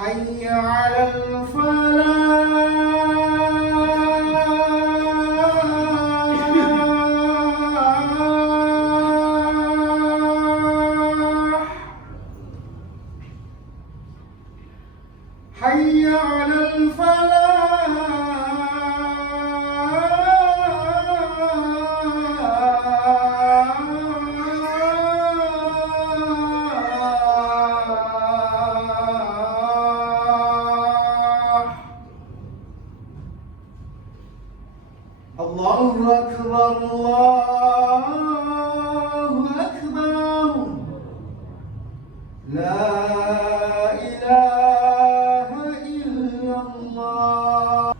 حي على الفلاح حي على الله أكبر الله أكبر لا إله إلا الله.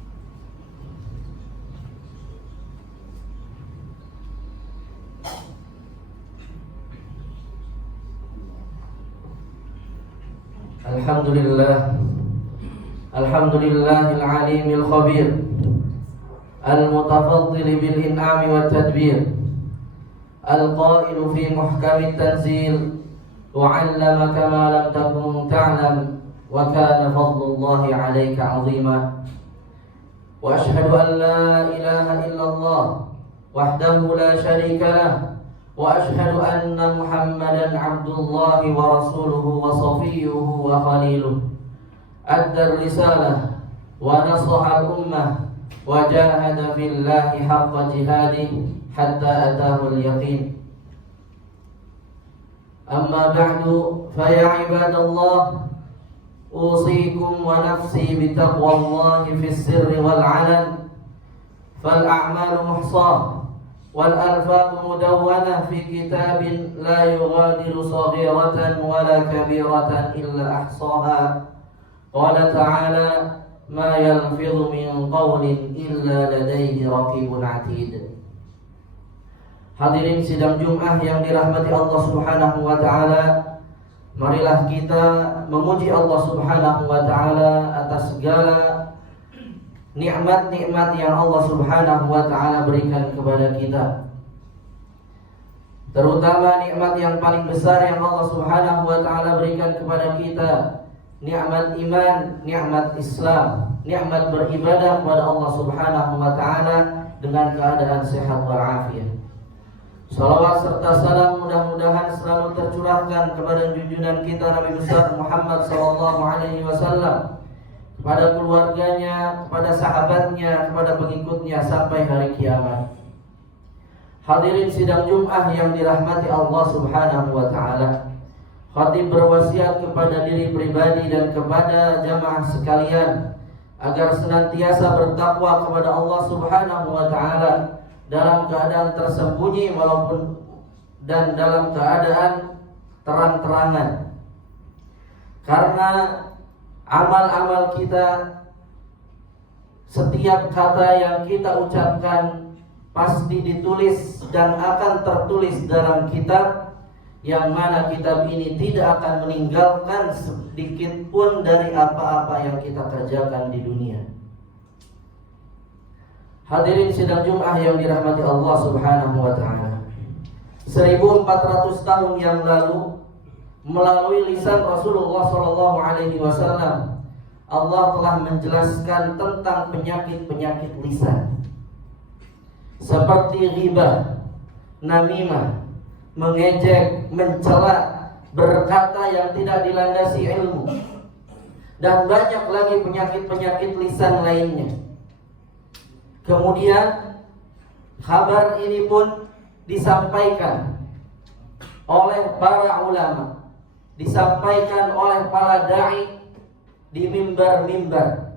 الحمد لله العليم الخبير المتفضل بالإنعام والتدبير القائل في محكم التنزيل وعلمك ما لم تكن تعلم وكان فضل الله عليك عظيما وأشهد أن لا إله إلا الله وحده لا شريك له وأشهد أن محمدا عبد الله ورسوله وصفيه وخليله أدى الرسالة ونصح الأمة وجاهد في الله حق جهاده حتى أتاه اليقين. أما بعد فيا عباد الله أوصيكم ونفسي بتقوى الله في السر والعلن فالأعمال محصاة والألفاظ مدونة في كتاب لا يغادر صغيرة ولا كبيرة إلا أحصاها. قال تعالى ما يلفظ من قول إلا لديه رقيب عتيد. Hadirin sidang Jum'ah yang dirahmati Allah Subhanahu wa taala, marilah kita memuji Allah Subhanahu wa taala atas segala nikmat-nikmat yang Allah Subhanahu wa taala berikan kepada kita. Terutama nikmat yang paling besar yang Allah Subhanahu wa taala berikan kepada kita, nikmat iman, nikmat Islam, nikmat beribadah kepada Allah Subhanahu wa taala dengan keadaan sehat walafiat. Salawat serta salam mudah-mudahan selalu tercurahkan kepada junjungan kita Nabi besar Muhammad sallallahu alaihi wasallam, kepada keluarganya, kepada sahabatnya, kepada pengikutnya sampai hari kiamat. Hadirin sidang Jum'ah yang dirahmati Allah Subhanahu wa taala. Khatib berwasiat kepada diri pribadi dan kepada jamaah sekalian agar senantiasa bertakwa kepada Allah Subhanahu wa taala dalam keadaan tersembunyi walaupun dan dalam keadaan terang-terangan. Karena amal-amal kita, setiap kata yang kita ucapkan pasti ditulis dan akan tertulis dalam kitab, yang mana kitab ini tidak akan meninggalkan sedikit pun dari apa-apa yang kita kerjakan di dunia. Hadirin sidang Jum'ah yang dirahmati Allah Subhanahu wa taala. 1400 tahun yang lalu melalui lisan Rasulullah sallallahu alaihi wasallam Allah telah menjelaskan tentang penyakit-penyakit lisan seperti ghibah, namimah, mengejek, mencela, berkata yang tidak dilandasi ilmu, dan banyak lagi penyakit-penyakit lisan lainnya. Kemudian kabar ini pun disampaikan oleh para ulama, disampaikan oleh para dai di mimbar-mimbar,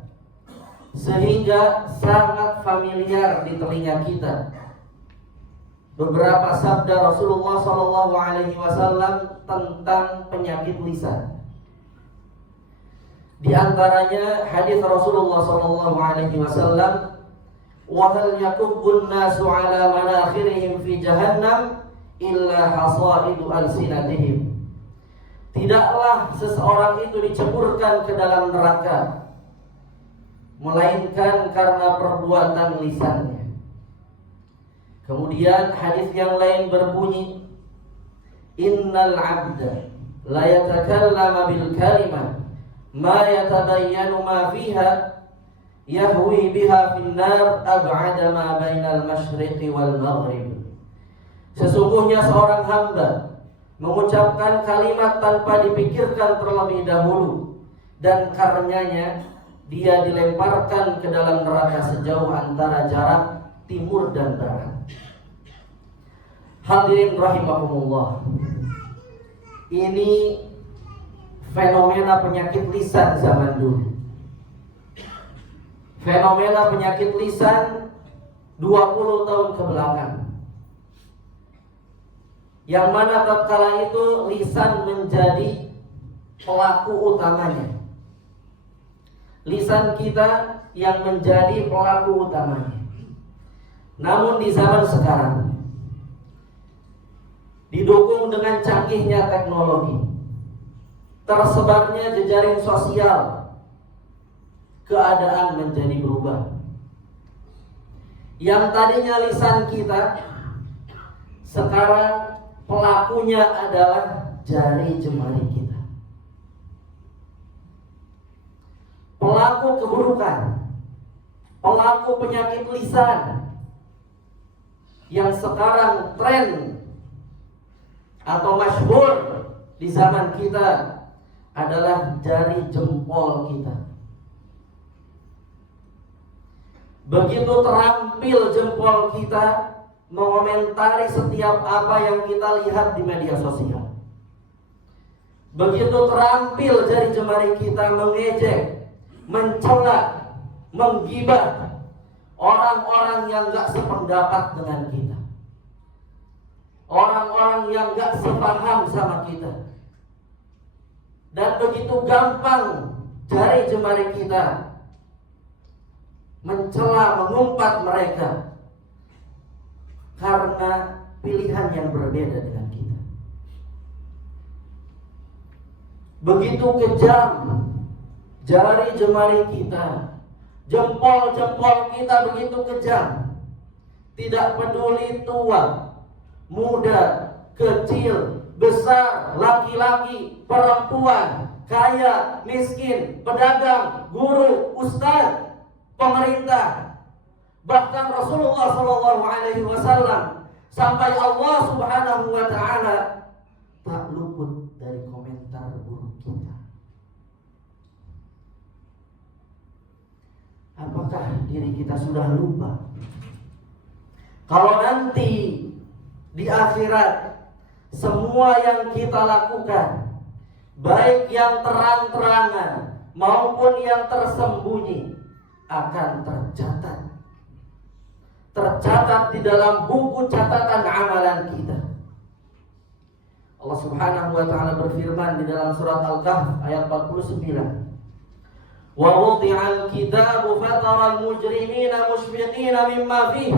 sehingga sangat familiar di telinga kita. Beberapa sabda Rasulullah sallallahu alaihi wasallam tentang penyakit lisan. Di antaranya hadis Rasulullah sallallahu alaihi wasallam, wa hal yakubbun nasu ala manakhirihim fi jahannam illa hasaidu alsinatihim. Tidaklah seseorang itu diceburkan ke dalam neraka melainkan karena perbuatan lisannya. Kemudian hadis yang lain berbunyi, innal abda la yatakallama bil kalimah ma yatabayyanu ma fiha yahwi biha finnar ab'ada ma bainal masyriqi wal maghrib. Sesungguhnya seorang hamba mengucapkan kalimat tanpa dipikirkan terlebih dahulu, dan karenanya dia dilemparkan ke dalam neraka sejauh antara jarak timur dan barat. Hadirin rahimakumullah, ini fenomena penyakit lisan zaman dulu. Fenomena penyakit lisan 20 tahun ke belakang, yang mana tatkala itu lisan menjadi pelaku utamanya. Lisan kita yang menjadi pelaku utamanya. Namun di zaman sekarang, didukung dengan canggihnya teknologi, tersebarnya jejaring sosial, keadaan menjadi berubah. Yang tadinya lisan kita, sekarang pelakunya adalah jari jemari kita. Pelaku keburukan, pelaku penyakit lisan yang sekarang tren atau masyhur di zaman kita adalah jari jempol kita. Begitu terampil jempol kita mengomentari setiap apa yang kita lihat di media sosial. Begitu terampil jari jemari kita mengejek, mencela, menggibah orang-orang yang gak sependapat dengan kita, orang-orang yang gak sepaham sama kita. Dan begitu gampang jari jemari kita mencela, mengumpat mereka karena pilihan yang berbeda dengan kita. Begitu kejam jari jemari kita, jempol-jempol kita begitu kejam. Tidak peduli tua, muda, kecil, besar, laki-laki, perempuan, kaya, miskin, pedagang, guru, ustaz, pemerintah, bahkan Rasulullah SAW, sampai Allah Subhanahu wa Ta'ala tak luput dari komentar buruk kita. Apakah diri kita sudah lupa kalau nanti di akhirat semua yang kita lakukan, baik yang terang-terangan maupun yang tersembunyi, akan tercatat di dalam buku catatan amalan kita. Allah Subhanahu wa Ta'ala berfirman di dalam surat Al-Kahf ayat 49, wa wudi'al kitabu fataral mujrimina mushfiqina mimma fihi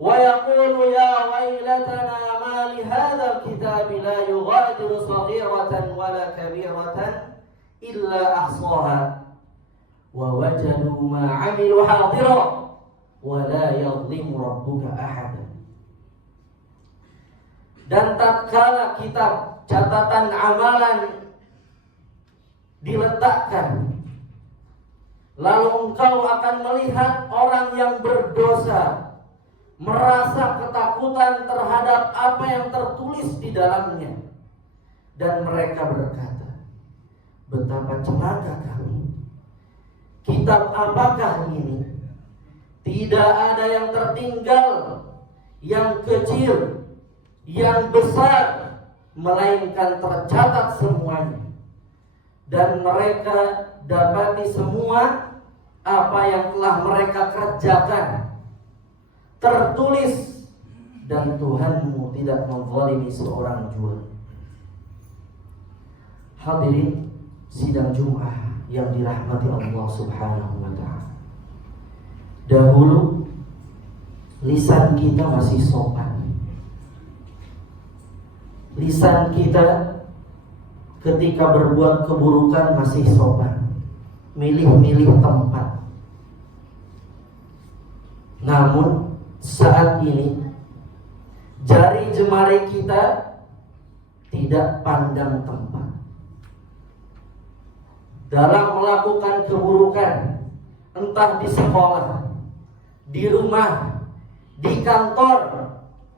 wa yaqulu ya waylatana ma li hadzal kitabi la yughadiru saghiratan wala kabiratan illa ahsaha wa wajadu ma 'amilu hadira wa la yadhlimu rabbuka ahada. Dan tatkala kitab catatan amalan diletakkan, lalu engkau akan melihat orang yang berdosa merasa ketakutan terhadap apa yang tertulis di dalamnya, dan mereka berkata, betapa celaka kami. Kitab apakah ini? Tidak ada yang tertinggal, yang kecil, yang besar, melainkan tercatat semuanya. Dan mereka dapati semua apa yang telah mereka kerjakan, tertulis, dan Tuhanmu tidak menzalimi seorang jua. Hadirin sidang Jumat yang dirahmati Allah Subhanahu wa Ta'ala, dahulu lisan kita masih sopan. Lisan kita ketika berbuat keburukan masih sopan, milih-milih tempat. Namun saat ini jari jemari kita tidak pandang tempat. dalam melakukan keburukan, entah di sekolah, di rumah, di kantor,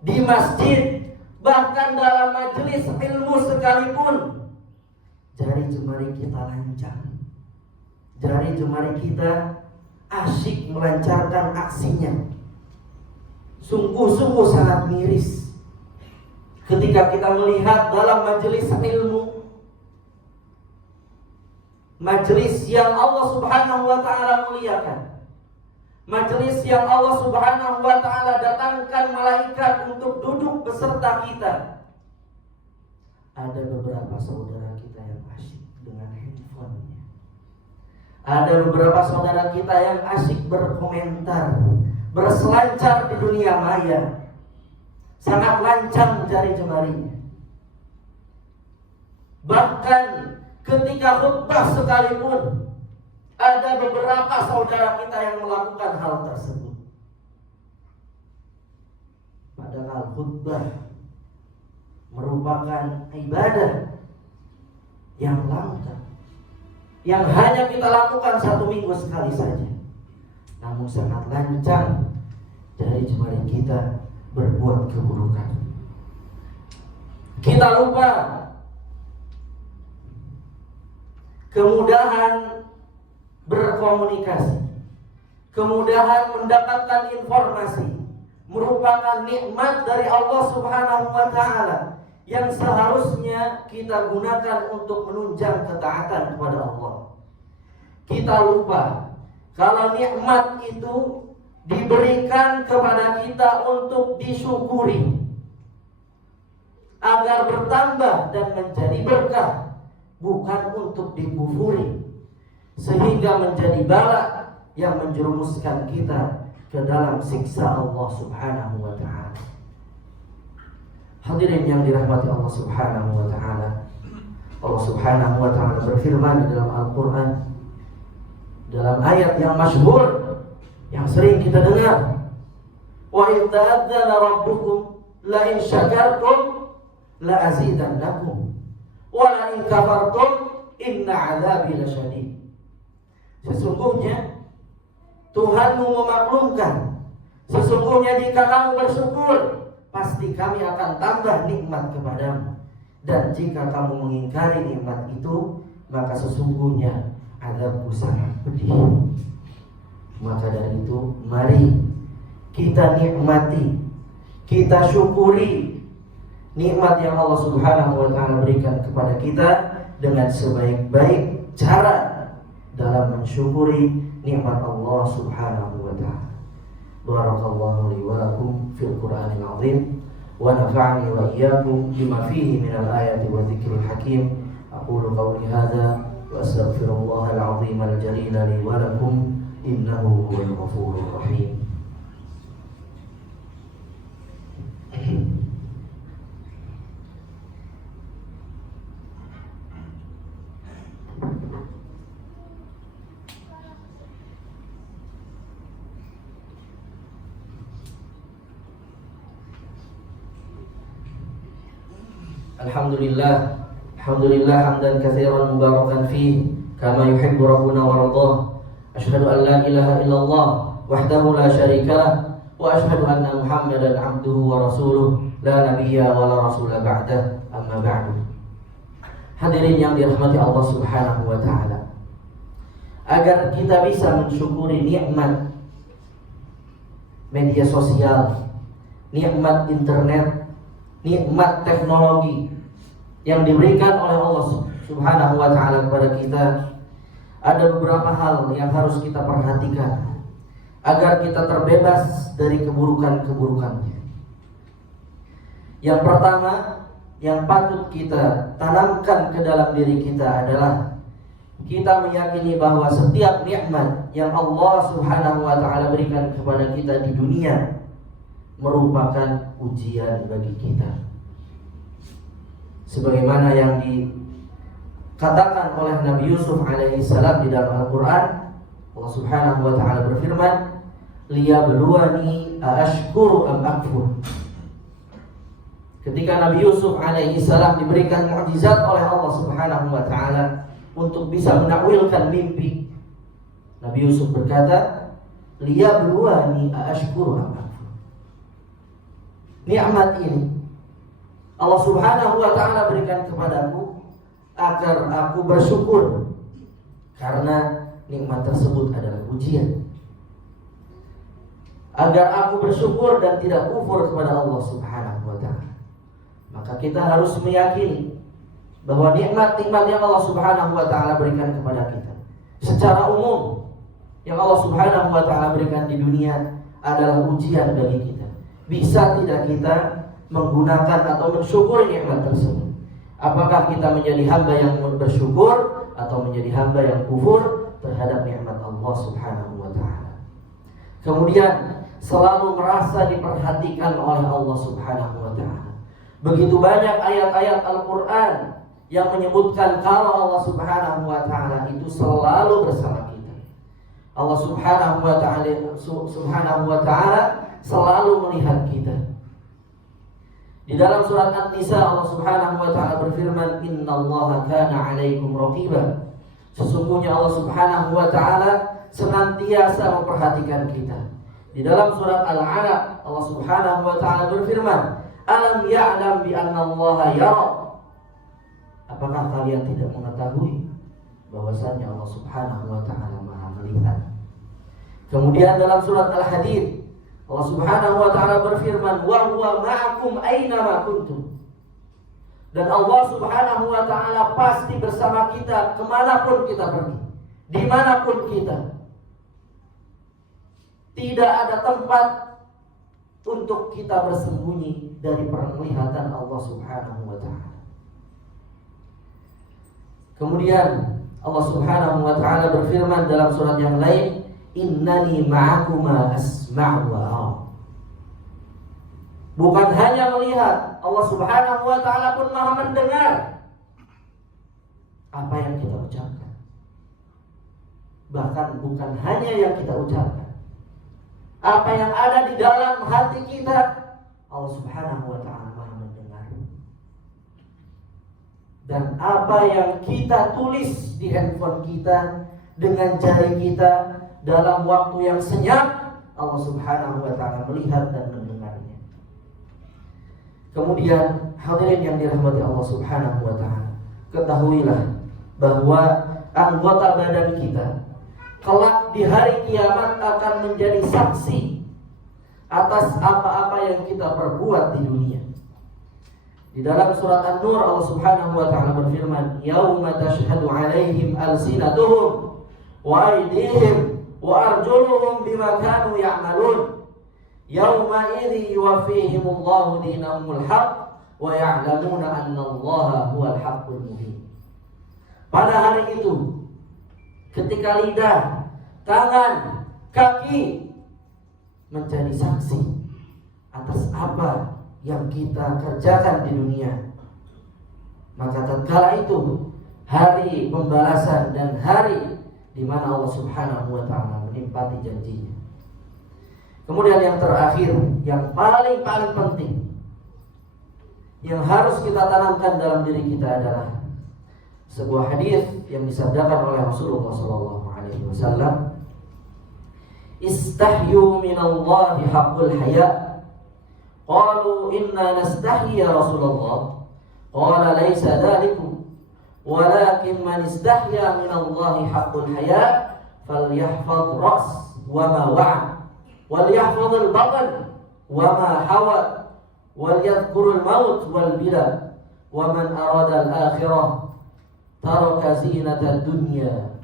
di masjid, bahkan dalam majelis ilmu sekalipun, jari jemari kita lancang, jari jemari kita asyik melancarkan aksinya. Sungguh-sungguh sangat miris ketika kita melihat dalam majelis ilmu, majelis yang Allah Subhanahu wa ta'ala muliakan, majelis yang Allah Subhanahu wa ta'ala datangkan malaikat untuk duduk beserta kita, ada beberapa saudara kita yang asyik dengan handphonenya. Ada beberapa saudara kita yang asyik berkomentar, berselancar di dunia maya, sangat lancang jari jemarinya. Bahkan ketika khutbah sekalipun, ada beberapa saudara kita yang melakukan hal tersebut. Padahal khutbah merupakan ibadah yang langka, yang hanya kita lakukan 1 minggu sekali saja, namun sangat lancang dari jemari kita berbuat keburukan. Kita lupa kemudahan berkomunikasi, kemudahan mendapatkan informasi merupakan nikmat dari Allah Subhanahu wa ta'ala yang seharusnya kita gunakan untuk menunjang ketaatan kepada Allah. Kita lupa kalau nikmat itu diberikan kepada kita untuk disyukuri agar bertambah dan menjadi berkah, bukan untuk dikufuri sehingga menjadi bala yang menjerumuskan kita ke dalam siksa Allah Subhanahu wa ta'ala. Hadirin yang dirahmati Allah Subhanahu wa ta'ala, Allah Subhanahu wa ta'ala berfirman di dalam Al-Quran, dalam ayat yang masyhur, yang sering kita dengar, wa idh ta'adzana rabbukum la in syakartum la azidannakum wa la in kafartum inna 'adzabi lasyadid. Sesungguhnya Tuhanmu memaklumkan, sesungguhnya jika kamu bersyukur, pasti kami akan tambah nikmat kepadamu, dan jika kamu mengingkari nikmat itu, maka sesungguhnya azabku sangat pedih. Maka dari itu, mari kita nikmati, kita syukuri nikmat yang Allah Subhanahu wa ta'ala berikan kepada kita dengan sebaik-baik cara dalam mensyukuri nikmat Allah Subhanahu wa ta'ala. Barakallahu li wa lakum fil Qur'anil azim wa nafa'ani wa iyyakum bima fihi minal ayati wa dzikril hakim. Aqulu qawli hadza wa astaghfirullahal azim al jalil li wa lakum innahu huwal ghafurur rahim. Alhamdulillah, alhamdulillah hamdan katsiran mubarakan fihi kama yuhibbu rabbuna wa radah. Asyhadu an la ilaha illallah wahdahu la syarika lah wa asyhadu anna Muhammadan abduhu wa rasuluh la nabiyya wa la rasula ba'dah, amma ba'du. Hadirin yang dirahmati Allah Subhanahu wa ta'ala, agar kita bisa mensyukuri nikmat media sosial, nikmat internet, nikmat teknologi yang diberikan oleh Allah Subhanahu wa ta'ala kepada kita, ada beberapa hal yang harus kita perhatikan agar kita terbebas dari keburukan-keburukannya. Yang pertama yang patut kita tanamkan ke dalam diri kita adalah kita meyakini bahwa setiap nikmat yang Allah Subhanahu wa ta'ala berikan kepada kita di dunia merupakan ujian bagi kita. Sebagaimana yang dikatakan oleh Nabi Yusuf alaihi salam di dalam Al-Quran, Allah Subhanahu wa ta'ala berfirman, liyabluwani aashkuru am akfur. Ketika Nabi Yusuf alaihi salam diberikan mukjizat oleh Allah Subhanahu wa ta'ala, untuk bisa menakwilkan mimpi. Nabi Yusuf berkata, liyabluwani aashkuru am akfur. Nikmat ini Allah Subhanahu wa taala berikan kepadaku agar aku bersyukur, karena nikmat tersebut adalah ujian. Agar aku bersyukur dan tidak kufur kepada Allah Subhanahu wa taala. Maka kita harus meyakini bahwa nikmat-nikmat yang Allah Subhanahu wa taala berikan kepada kita secara umum, yang Allah Subhanahu wa taala berikan di dunia adalah ujian bagi kita. Bisa tidak kita menggunakan atau mensyukuri nikmat tersebut? Apakah kita menjadi hamba yang bersyukur atau menjadi hamba yang kufur terhadap nikmat Allah Subhanahu wa taala? Kemudian selalu merasa diperhatikan oleh Allah Subhanahu wa taala. Begitu banyak ayat-ayat Al-Qur'an yang menyebutkan kalau Allah Subhanahu wa taala itu selalu bersama kita. Allah Subhanahu wa taala selalu melihat kita. Di dalam surat An-Nisa Allah Subhanahu wa taala berfirman, "Innallaha kana 'alaikum raqiba." Sesungguhnya Allah Subhanahu wa taala senantiasa memperhatikan kita. Di dalam surat Al-Alaq Allah Subhanahu wa taala berfirman, "Alam ya'lam bi anna Allaha yara." Apakah kalian tidak mengetahui bahwasanya Allah Subhanahu wa taala Maha melihat? Kemudian dalam surat Al-Hadid Allah Subhanahu wa taala berfirman, "Wa huwa ma'akum aina ma kuntum." Dan Allah Subhanahu wa taala pasti bersama kita kemanapun kita pergi, dimanapun kita. Tidak ada tempat untuk kita bersembunyi dari penglihatan Allah Subhanahu wa taala. Kemudian Allah Subhanahu wa taala berfirman dalam surat yang lain, "Innani ma'akuma asma'u wa ara." Bukan hanya melihat, Allah Subhanahu wa taala pun Maha mendengar apa yang kita ucapkan. Bahkan bukan hanya yang kita ucapkan, apa yang ada di dalam hati kita, Allah Subhanahu wa taala Maha mendengar. Dan apa yang kita tulis di handphone kita dengan jari kita dalam waktu yang senyap, Allah Subhanahu wa taala melihat dan mendengarnya. Kemudian hadirin yang dirahmati Allah Subhanahu wa taala, ketahuilah bahwa anggota badan kita kelak di hari kiamat akan menjadi saksi atas apa-apa yang kita perbuat di dunia. Di dalam surat An-Nur Allah Subhanahu wa taala berfirman, "Yauma tashhadu 'alaihim alsinatuhum wa aydihim wa arjuluhum bima kanu ya'malun. Yauma idzi yuwaffihimullahu dinahumul haqq wa ya'lamuna annallaha huwal haqqul mubin." Pada hari itu, ketika lidah, tangan, kaki menjadi saksi atas apa yang kita kerjakan di dunia, maka tatkala itu hari pembalasan dan hari di mana Allah Subhanahu wa taala menimpati janjinya. Kemudian yang terakhir, yang paling penting yang harus kita tanamkan dalam diri kita adalah sebuah hadis yang disabdakan oleh Rasulullah SAW, "Istahyu minallahi haqqul haya." Qalu inna nastahyi ya Rasulullah. Qala laisa dzalikum, walakin man istahya minallahi haqqul haya falyahfaz ra's wa ma wa'a wal yahfazul batn wa ma hawa wal yadhkurul maut wal bila wa man arada al akhirah taraka zinata dunya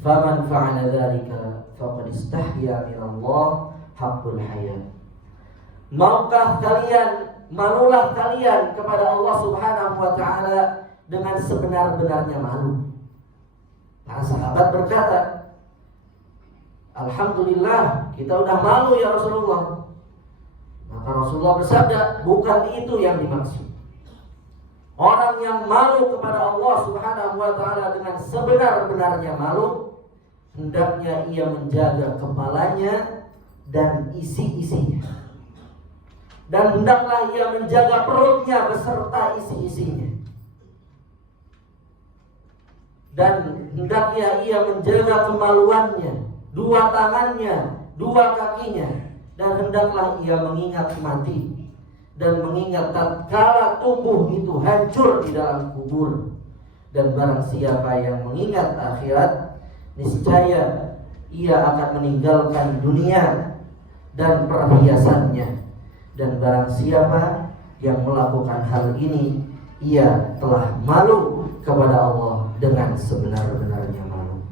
faman fa'ala dzalika faqad istahya min Allah haqqul hayat. Maukah kalian, malulah kalian kepada Allah Subhanahu wa taala dengan sebenar-benarnya malu. Para sahabat berkata, "Alhamdulillah, kita udah malu ya Rasulullah." Maka Rasulullah bersabda, bukan itu yang dimaksud. Orang yang malu kepada Allah Subhanahu wa taala dengan sebenar-benarnya malu, hendaknya ia menjaga kepalanya dan isi-isinya. Dan hendaklah ia menjaga perutnya beserta isi-isinya. dan hendaknya ia menjaga kemaluannya, dua tangannya, dua kakinya, dan hendaklah ia mengingat mati dan mengingat tatkala tubuh itu hancur di dalam kubur. Dan barang siapa yang mengingat akhirat, niscaya ia akan meninggalkan dunia dan perhiasannya. Dan barang siapa yang melakukan hal ini, ia telah malu kepada Allah dengan sebenar-benarnya malu.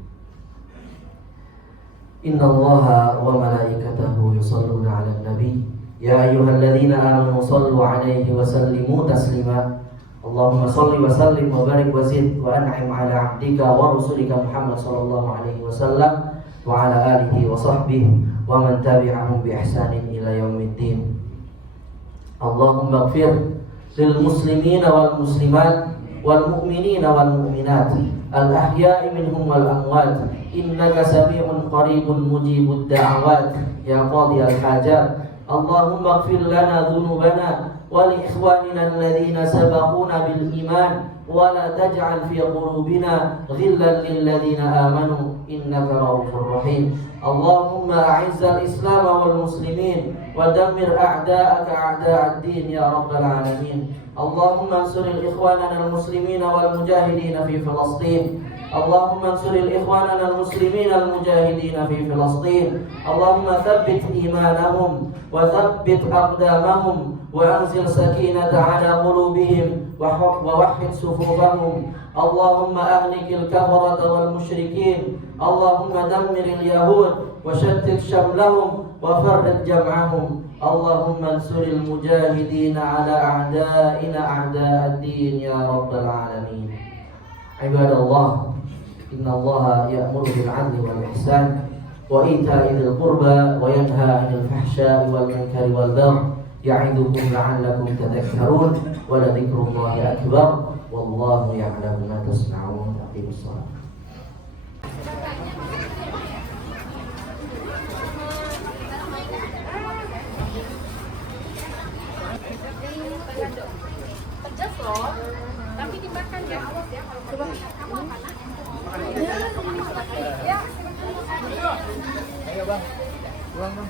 Innallaha wa malaikatahu yusholluna 'alan nabi ya ayyuhalladzina amanu shallu 'alaihi wa sallimu taslima. Allahumma shalli wa sallim wa barik wa zid wa an'im 'ala 'abdika wa rasulika Muhammad sallallahu alaihi wasallam wa 'ala alihi wa sahbihi wa man tabi'ahum bi ihsanin ila yaumiddin. Allahumma ighfir lil muslimina wal muslimat wal mu'minina wal mu'minat al ahya'i minhum wal amwat innaka sami'un qaribun mujibud da'awat ya qadi al hajat. Allahumma ighfir lana dhunubana wa li ikhwanina alladhina sabaquna bil iman wa la taj'al fi qulubina ghillan lil ladzina amanu innaka ra'ufur rahim. Allahumma a'izzal islam wal muslimin wa dammir a'da'aka a'da'ad din ya rabbal alamin. Allahumma ansuril ikhwanana al muslimin wal mujahidin fi Filastin. Allahumma ansuril ikhwanana al muslimin al mujahidin fi Filastin. Allahumma thabbit imanahum wa thabbit aqdamahum wa anzil sakinata ala qulubihim wa wahhid sufufahum. Allahumma ahlikil kafarata wal musyrikin. Allahumma dammiril yahud wa shattit shamlahum wa farrid jam'ahum. Allahumma ansuril mujahidin ala a'da'ina a'da'ad din ya rabbal alamin. Ibadallah, innallaha ya'muru bil 'adli wal ihsan wa ita'i dzil qurba wa yanha 'anil fahsya'i wal munkari wal baghi ya'idukum la'allakum tadhakkarun wa la dzikrullahi akbar wallahu ya'lamu ma tasna'un. Aqimus shalah. Pedas loh, tapi dimakan ya. Coba kamu apa nak? Ya. Ayo bang, pulang bang.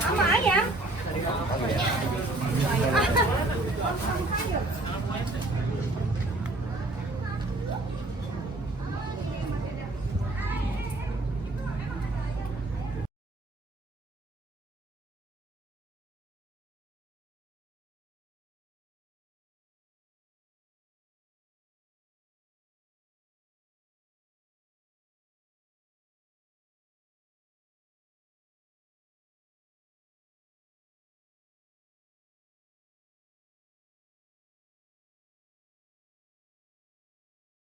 Sama ayam.